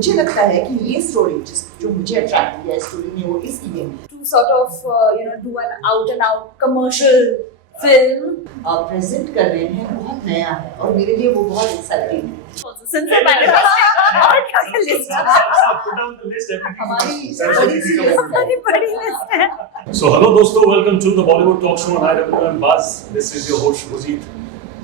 मुझे लगता है कि ये स्टोरी जो मुझे अट्रैक्ट किया स्टोरी ने वो इसलिए to sort of do an out and out commercial film. Present कर रहे हैं बहुत नया है और मेरे लिए वो बहुत एक्साइटिंग है। Since I'm और क्या क्या list Put down the list, everything. हमारी बड़ी list है. So hello दोस्तों, welcome to the Bollywood talk show on IWMBuzz. This is your host Mujit.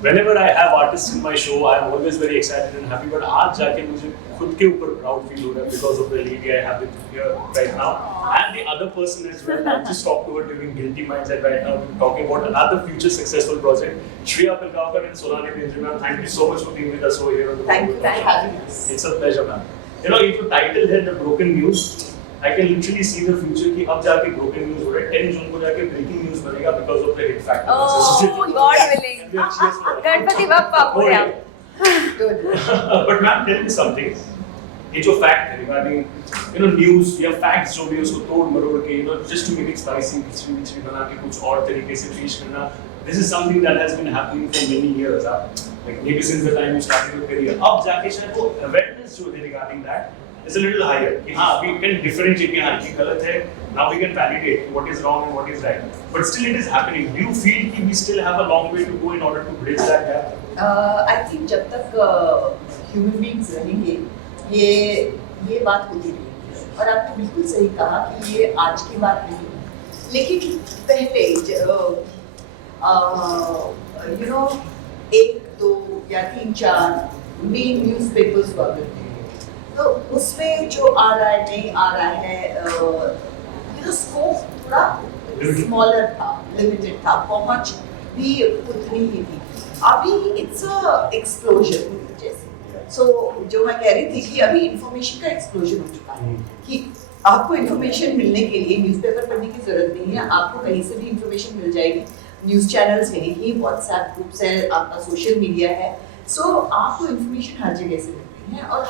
Whenever I have artists in my show, I am always very excited and happy. But आज जाके मुझे खुद के ऊपर proud feel हो रहा है because of the lady I have with here right now and the other person as well. I just talked to her during Guilty Minds and right now we're talking about another future successful project. Shriya Pilgaonkar and Sonali Bendre Shriya. Thank you so much for being with us over here on the Thank you for having us. It's a pleasure, ma'am. You know, if your title है The Broken News, I can literally see the future कि अब जाके broken news हो रहा है 10 जून को जाके breaking news बनेगा because of the hit factor. Oh, God willing. Ganpati Bappa पूरा. But ma'am, tell me something. ये जो fact है regarding news या facts जो भी उसको तोड़ मरोड़ के just to make it spicy खिचड़ी बना के कुछ और तरीके से पेश करना. This is something that has been happening for many years. Like maybe since the time you started your career. अब जाके शायद वो awareness जो है regarding that is a little higher. कि हाँ we can differentiate कि हाँ ये गलत है. Now we can validate what is wrong and what is right. But still it is happening. Do you feel कि we still have a long way to go in order to bridge that gap? I think जब तक human beings रहेंगे ये बात होती रहेगी और आपने बिल्कुल सही कहा कि ये आज की बात नहीं लेकिन पहले एक दो या तीन चार मेन न्यूज़पेपर्स हुआ करते हैं तो उसमें जो आ रहा है नहीं आ रहा है स्कोप थोड़ा स्मॉलर था लिमिटेड था पहुंच भी उतनी ही थी अभी इट्स एक्सप्लोजन जैसे सो जो मैं कह रही थी कि अभी इंफॉर्मेशन का एक्सप्लोजन हो चुका है कि आपको इंफॉर्मेशन मिलने के लिए न्यूज़पेपर पढ़ने की जरूरत नहीं है आपको कहीं से भी इंफॉर्मेशन मिल जाएगी न्यूज़ चैनल्स हैं ही व्हाट्सएप ग्रुप्स है आपका सोशल मीडिया है सो आपको इंफॉर्मेशन हर जगह से मिलती है और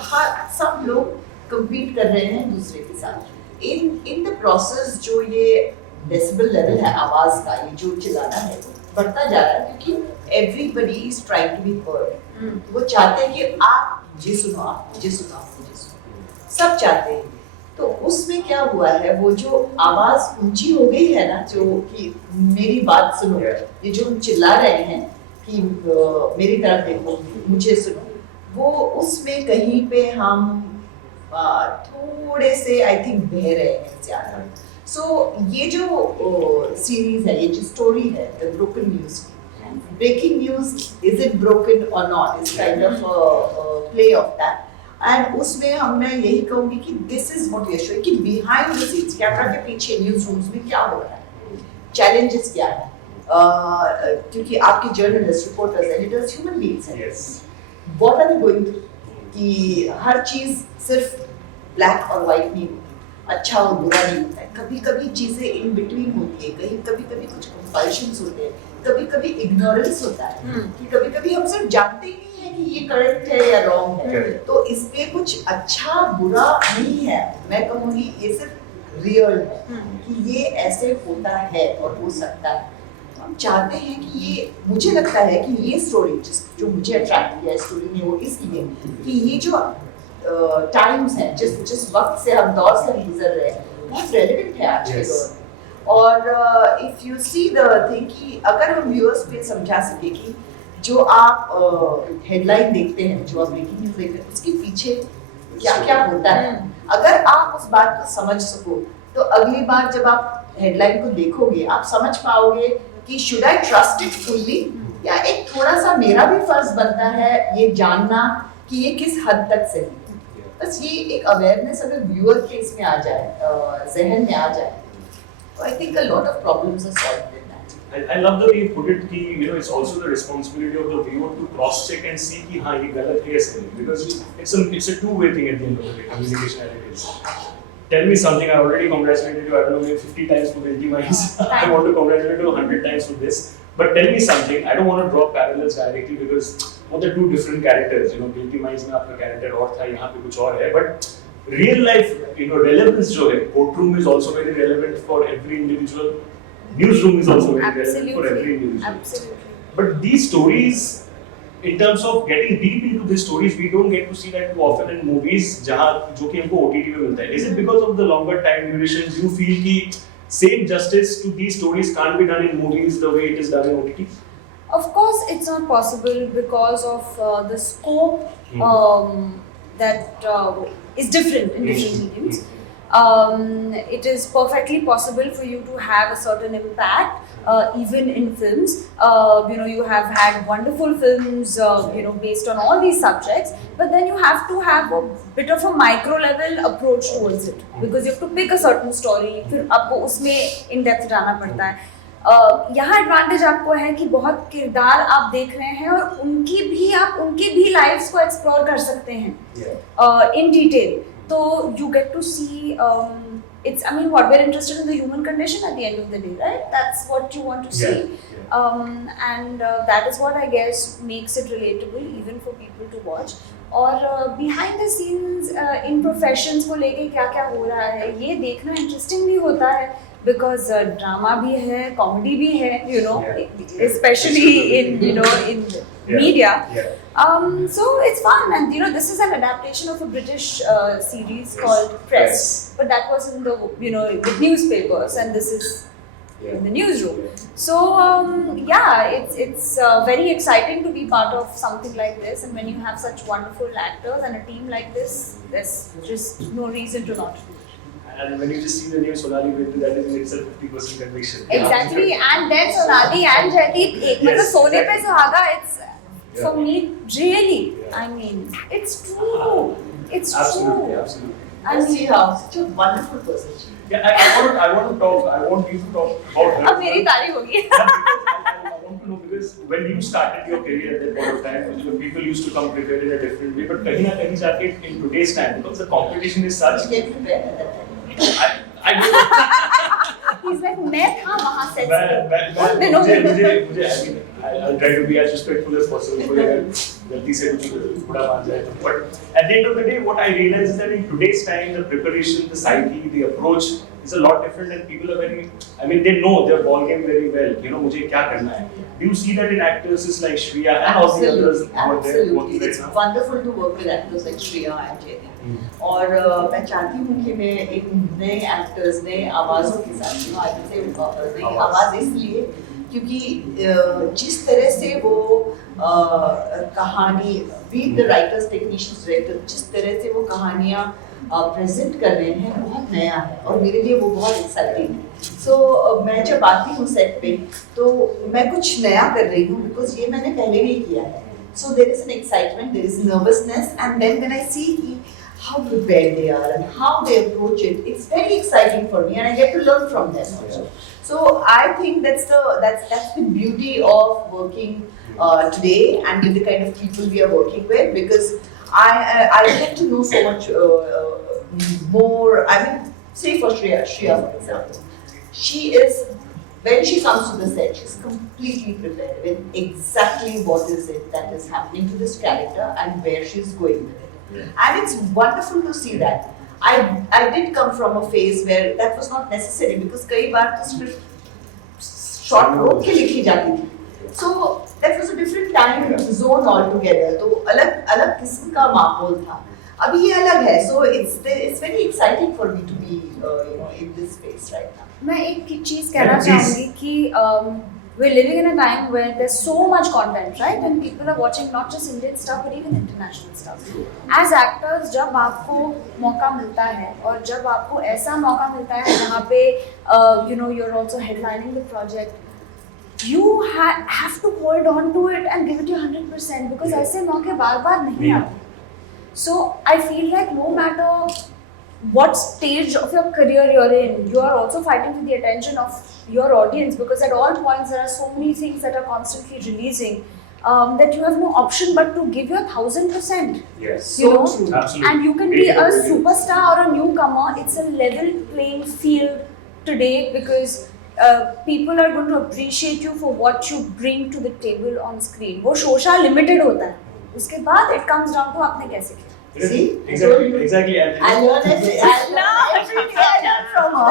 सब लोग कम्पीट कर रहे हैं दूसरे के साथ इन द प्रोसेस जो ये डेसिबल लेवल है आवाज़ का ये जो चिल्लाना है बढ़ता जा रहा है क्योंकि everybody is trying to be heard वो चाहते हैं कि आप मुझे सुनो आप मुझे सुनो आप मुझे सुनो सब चाहते हैं तो उसमें क्या हुआ है वो जो आवाज ऊंची हो गई है ना जो कि मेरी बात सुनो ये जो हम चिल्ला रहे हैं कि मेरी तरफ देखो मुझे सुनो वो उसमें कहीं पे हम थोड़े से आई थिंक बह रहे हैं ज्यादा सो ये जो सीरीज है ये जो स्टोरी है the broken news breaking news is it broken और not is kind of play of that and उसमें मैं यही कहूंगी कि this is what we are showing कि बिहाइंड द सीन्स कैमरा के पीछे न्यूज रूम्स में क्या हो रहा है चैलेंजेस क्या है क्योंकि आपके journalist reporters editors human beings हैं what are they going through कि हर चीज सिर्फ ब्लैक और वाइट नहीं होती अच्छा और बुरा नहीं होता है कभी कभी चीजें इन बिटवीन होती है कभी कभी कुछ कंपल्शंस होते हैं कभी कभी इग्नोरेंस होता है कि कभी कभी हम सिर्फ जानते ही नहीं है कि ये करेक्ट है या रॉन्ग है तो इसमें कुछ अच्छा बुरा नहीं है मैं कहूँगी ये सिर्फ रियल है कि ये ऐसे होता है और हो सकता है हम चाहते हैं कि ये मुझे लगता है कि ये स्टोरी जो मुझे अट्रैक्ट किया स्टोरी ने वो इसलिए कि ये जो टाइम्स हैं जिस वक्त से हम दौर से गुजर रहे हैं बहुत रेलेवेंट है आज के दौर और if you see the thing कि अगर हम व्यूअर्स पे समझा सके कि जो आप हेडलाइन देखते हैं जो आप ब्रेकिंग न्यूज देखते हैं उसके पीछे क्या क्या होता है अगर आप उस बात को समझ सको तो अगली बार जब आप हेडलाइन को देखोगे आप समझ पाओगे कि should I trust it fully या एक थोड़ा सा मेरा भी फर्ज बनता है ये जानना कि ये किस हद तक सही है बस ये एक अवेयरनेस अगर व्यूअर के इसमें आ जाए जहन में आ जाए तो I think a lot of problems are solved in that I love the way you put it कि it's also the responsibility of the viewer to cross check and see कि हाँ ये गलत है या सही because it's a two-way thing at the end of the day communication as it is. Tell me something. I already congratulated you. I don't know maybe 50 times for Guilty Minds. I want to congratulate you 100 times for this. But tell me something. I don't want to draw parallels directly because they're two different characters. Guilty Minds में आपका character और था यहाँ पे कुछ और है. But real life relevance जो है courtroom is also very relevant for every individual. Newsroom is also very relevant for every individual. Absolutely. But these stories in terms of getting deep into these stories, we don't get to see that too often in movies, जहाँ जो कि हमको OTT पे मिलता है. Is it because of the longer time duration? Do you feel कि same justice to these stories can't be done in movies the way it is done in OTT? Of course, it's not possible because of the scope that is different in different mediums. It is perfectly possible for you to have a certain impact even in films. You have had wonderful films based on all these subjects, but then you have to have a bit of a micro level approach towards it because you have to pick a certain story, फिर आपको उसमें in depth जाना पड़ता है. यहाँ advantage आपको है कि बहुत किरदार आप देख रहे हैं और उनकी भी लाइफ्स को एक्सप्लोर कर सकते हैं in detail. So you get to see, what we're interested in the human condition at the end of the day, right? That's what you want to see. And that is what I guess makes it relatable even for people to watch. और behind the scenes in professions को लेके क्या क्या हो रहा है ये देखना interesting भी होता है because drama भी है, comedy भी है, especially in media. So it's fun, and this is an adaptation of a British series called Press, but that was in the with newspapers, and this is in the newsroom. So it's very exciting to be part of something like this, and when you have such wonderful actors and a team like this, there's just no reason to not. And when you just see the name Sonali Bendre, that is in itself 50% conviction. Exactly, and then Sonali and Jaideep, मतलब सोने पे सुहागा, it's for me really. I mean, it's true. It's absolutely, true. Absolutely. And see how such a wonderful person. Yeah, I want to talk. I want you to talk about her. अब मेरी तारीफ होगी. I want to know because when you started your career at that point of time, people used to come prepared in a different way. But कहीं ना कहीं जाके in today's time, because the competition is such. You get prepared at that time. I don't. He's like मैं था वहाँ set मुझे I'll try to be as respectful as possible. कोई गलती से कुछ बुरा मान जाए तो. But at the end of the day, what I realize is that in today's time, the preparation, the psyche, the approach is a lot different, and people are they know their ball game very well. मुझे क्या करना है. Do you see that in actresses like Shriya and all the others who are there working right It's now? wonderful to work with actors like Shriya and Jaideep. और मैं चाहती हूँ कि मैं एक नए एक्टर्स नए आवाज़ों के साथ नई आवाज़ इसलिए क्योंकि जिस तरह से वो कहानी be it the writers technicians director जिस तरह से वो कहानियाँ प्रेजेंट कर रहे हैं बहुत नया है और मेरे लिए वो बहुत एक्साइटिंग है. सो मैं जब आती हूँ सेट पे तो मैं कुछ नया कर रही हूँ बिकॉज ये मैंने पहले नहीं किया है. So there is an excitement, there is nervousness, and then when I see how prepared they are and how they approach it, it's very exciting for me and I get to learn from them also. So I think that's the beauty of working today and with the kind of people we are working with, because I get to know so much more. I mean, say for Shriya for example, she is, when she comes to the set, she's completely prepared with exactly what is it that is happening to this character and where she's going with it. And it's wonderful to see that. I did come from a phase where that was not necessary because कई बार तो script short रोक के लिखी जाती थी. So that was a different time zone altogether. तो अलग किस्म का माहौल था. अभी ये अलग है. So it's very exciting for me to be in this space right now. मैं एक चीज़ कहना चाहूँगी कि we're living in a time where there's so much content, right? And people are watching not just Indian stuff but even international stuff. As actors, जब आपको मौका मिलता है और जब आपको ऐसा मौका मिलता है जहाँ पे you're also headlining the project, you have to hold on to it and give it your 100% because ऐसे मौके बार-बार नहीं आते. So I feel like no matter what stage of your career you're in, you are also fighting for the attention of your audience because at all points there are so many things that are constantly releasing that you have no option but to give your 1000%. Yes, so true. Absolutely. And you can be a superstar or a newcomer. It's a level playing field today because people are going to appreciate you for what you bring to the table on screen. वो शोशा limited होता है. उसके बाद it comes down to आपने कैसे किया. See? Exactly. I learned from her.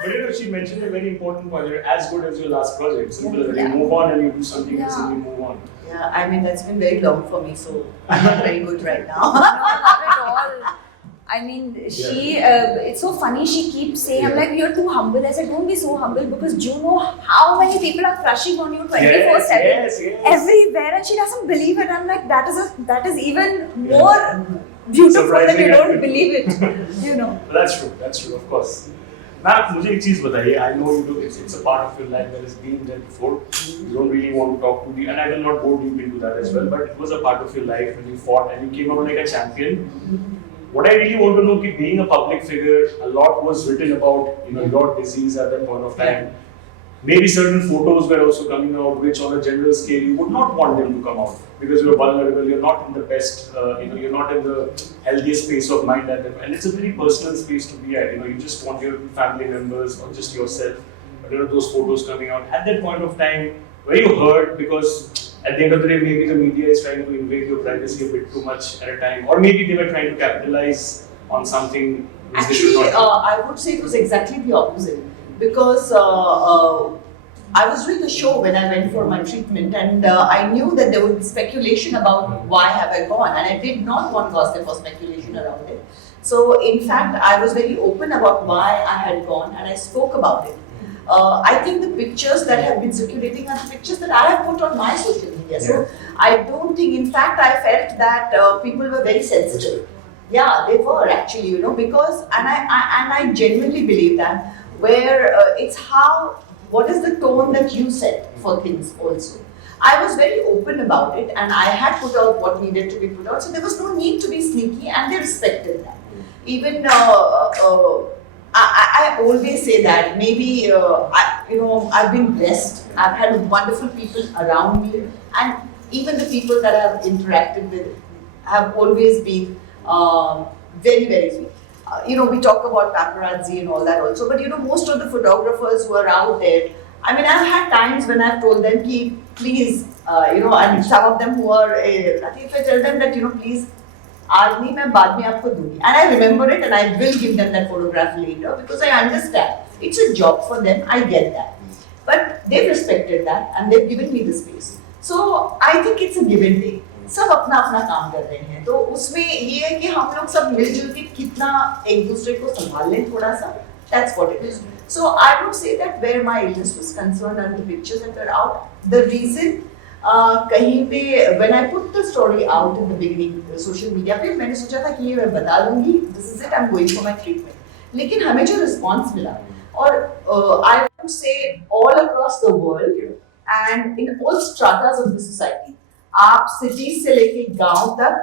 But she mentioned a very important point. You're as good as your last project. Simple as that. You move on and you do something else and you move on. Yeah, I mean that's been very long for me, so I'm not very good right now. No, not at all. I mean, it's so funny, she keeps saying, I'm like, you're too humble. I said, don't be so humble because do you know how many people are crushing on you 24/7 Yes. everywhere, and she doesn't believe it. I'm like, that is even more beautiful that you don't believe it, you know. That's true, of course. Ma'am, मुझे एक चीज बताइए. I know you do, it's a part of your life that has been there before. You don't really want to talk to the, and I will not go deep into that as well. But it was a part of your life when you fought and you came out like a champion. What I really want to know is, being a public figure, a lot was written about your disease at that point of time. Maybe certain photos were also coming out, which on a general scale you would not want them to come out because you're vulnerable. You're not in the best, you're not in the healthiest space of mind at that, and it's a very personal space to be at. You just want your family members or just yourself. But those photos coming out at that point of time, were you hurt because at the end of the day, maybe the media is trying to invade your privacy a bit too much at a time, or maybe they were trying to capitalize on something which they should Actually, not. I would say it was exactly the opposite because I was doing a show when I went for my treatment, and I knew that there would be speculation about why have I gone, and I did not want gossip or speculation around it. So, in fact, I was very open about why I had gone, and I spoke about it. I think the pictures that have been circulating are the pictures that I have put on my social media. So, I don't think, in fact, I felt that people were very sensitive. Yeah, they were actually, because, and I genuinely believe that, where it's what is the tone that you set for things also. I was very open about it, and I had put out what needed to be put out, so there was no need to be sneaky, and they respected that. Even I always say that maybe I've been blessed. I've had wonderful people around me, and even the people that I've interacted with have always been very, very sweet. We talk about paparazzi and all that also, but most of the photographers who are out there, I mean, I've had times when I've told them, please, and some of them who are, if I tell them that, please, आज नहीं मैं बाद में आपको दूंगी, and I remember it and I will give them that photograph later because I understand it's a job for them. I get that, but they've respected that and they've given me the space. So I think it's a give and take. सब अपना अपना काम कर रहे हैं, तो उसमें ये है कि हम लोग सब मिलजुल के कितना एक दूसरे को संभाल लें थोड़ा सा. That's what it is. So I would say that where my illness was concerned and the pictures that were out, the reason कहीं पे when I put the story out in the beginning social media पे मैंने सोचा था कि ये मैं बता दूंगी, this is it, I'm going for my treatment. लेकिन हमें जो response मिला, और I would say all across the world and in all stratas of the society, आप cities से लेके गांव तक,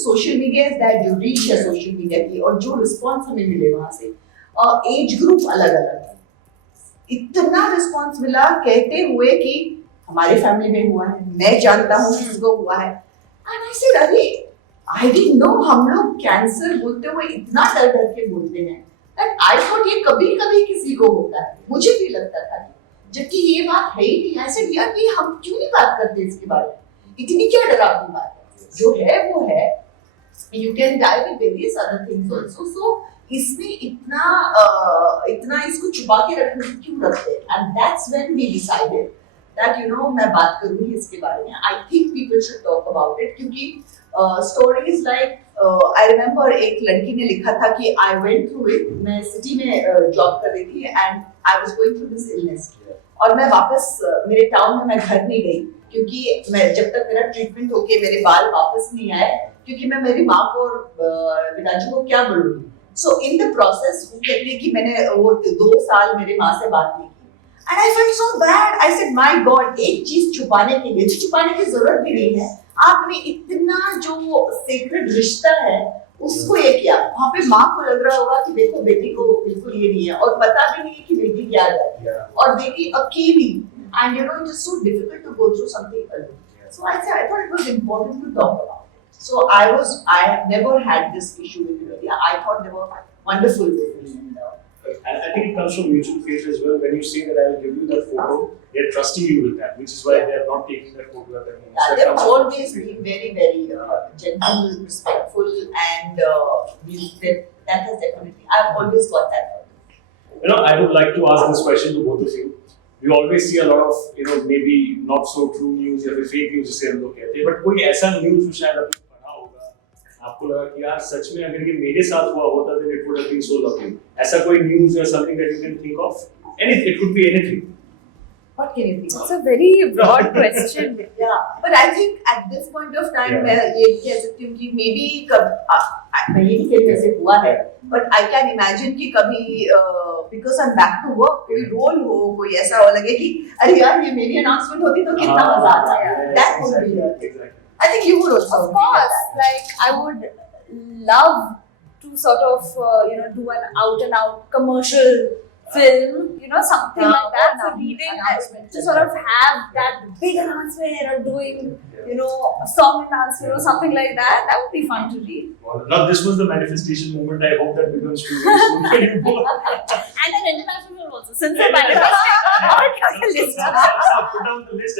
social media is that जो reach है social media की, और जो response हमें मिले वहाँ से, age group अलग अलग है, इतना response मिला कहते हुए कि हमारे फैमिली में हुआ है, मैं जानता हूँ किसको हुआ है, and I said अरे I didn't know हम लोग कैंसर बोलते हुए इतना डर डर के बोलते हैं, that I thought ये कभी कभी किसी को होता है, मुझे भी लगता था, जबकि ये बात है ही नहीं. I said यार ये हम क्यों नहीं बात करते इसके बारे में, इतनी क्या डरावनी बात है, जो है वो है. You can die with various other things also. So इसमें इतना इसको छुपा के रखने क्यों रखते हैं, and that's when we decided that मैं बात करूँगी इसके बारे में. I think people should talk about it क्योंकि stories like I remember एक लड़की ने लिखा था कि I went through it. मैं सिटी में जॉब कर रही थी and I was going through this illness. और मैं वापस मेरे टाउन में मैं घर नहीं गई क्योंकि मैं जब तक मेरा ट्रीटमेंट होके मेरे बाल वापस नहीं आए, क्योंकि मैं मेरी माँ को और पिताजी को क्या बोलूँगी. So in the process वो कहती है कि मैंने वो 2 साल मेरी माँ से बात नहीं की. And I felt so bad. I said, my God, एक चीज छुपाने के लिए, जो छुपाने की जरूरत भी नहीं है, आपने इतना जो सेक्रेट रिश्ता है उसको ये किया. वहाँ पे माँ को लग रहा होगा कि देखो बेटी को बिल्कुल ये नहीं है, और पता भी नहीं है कि बेटी क्या है, और बेटी अकेली. And it is so difficult to go through something alone. So I thought it was important to talk about it. So I have never had this issue with Lydia. I thought they were wonderful with me. And I think it comes from mutual faith as well. When you say that I will give you that photo, they're trusting you with that, which is why they are not taking that photo at that moment. Yeah, they've always been very, very gentle, respectful, and that has definitely, I've always got that. I would like to ask this question to both of you. We always see a lot of, maybe not so true news या फिर fake news जिसे हम लोग कहते हैं. But कोई ऐसा news जो शायद आपने पढ़ा होगा, आपको लगा कि यार सच में अगर ये मेरे साथ हुआ होता then it would have been so lovely. ऐसा कोई news or something that you can think of? It could be anything. What can you think of? It's a very broad question. Yeah, but I think at this point of time, Yeah. मैं ये कह सकती हूँ कि maybe मैं ये नहीं कहती वैसे हुआ है, but I can imagine कि कभी because I'm back to work, कोई role हो, कोई ऐसा हो लगे कि अरे यार ये मेरी announcement होती तो कितना मजा आता है. That would be it. Exactly. I think you would also. Of course, like I would love to sort of do an out and out commercial film, something like that. So reading to sort of have that big announcement or doing, a song announcement or something like that. That would be fun to read. Now this was the manifestation moment. I hope that becomes true very soon for you both. And an international film also. Since the manifesting, on the list. Put down the list.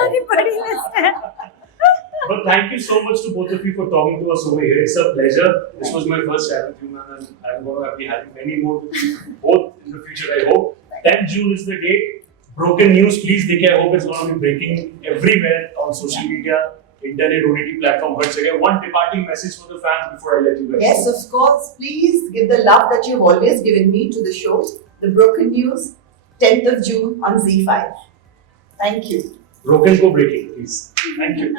Very body list. But thank you so much to both of you for talking to us over here. It's a pleasure. This was my first chat with you, man, and I'm going to be having many more with you both in the future, I hope. 10th June is the date. Broken news, please देखिए. I hope it's going to be breaking everywhere on social media, internet, OTT platform, हर जगह. One departing message for the fans before I let you guys Yes, go. of course. Please give the love that you've always given me to the show. The Broken News, 10th of June on Z5. Thank you. Broken को breaking, please. Thank you.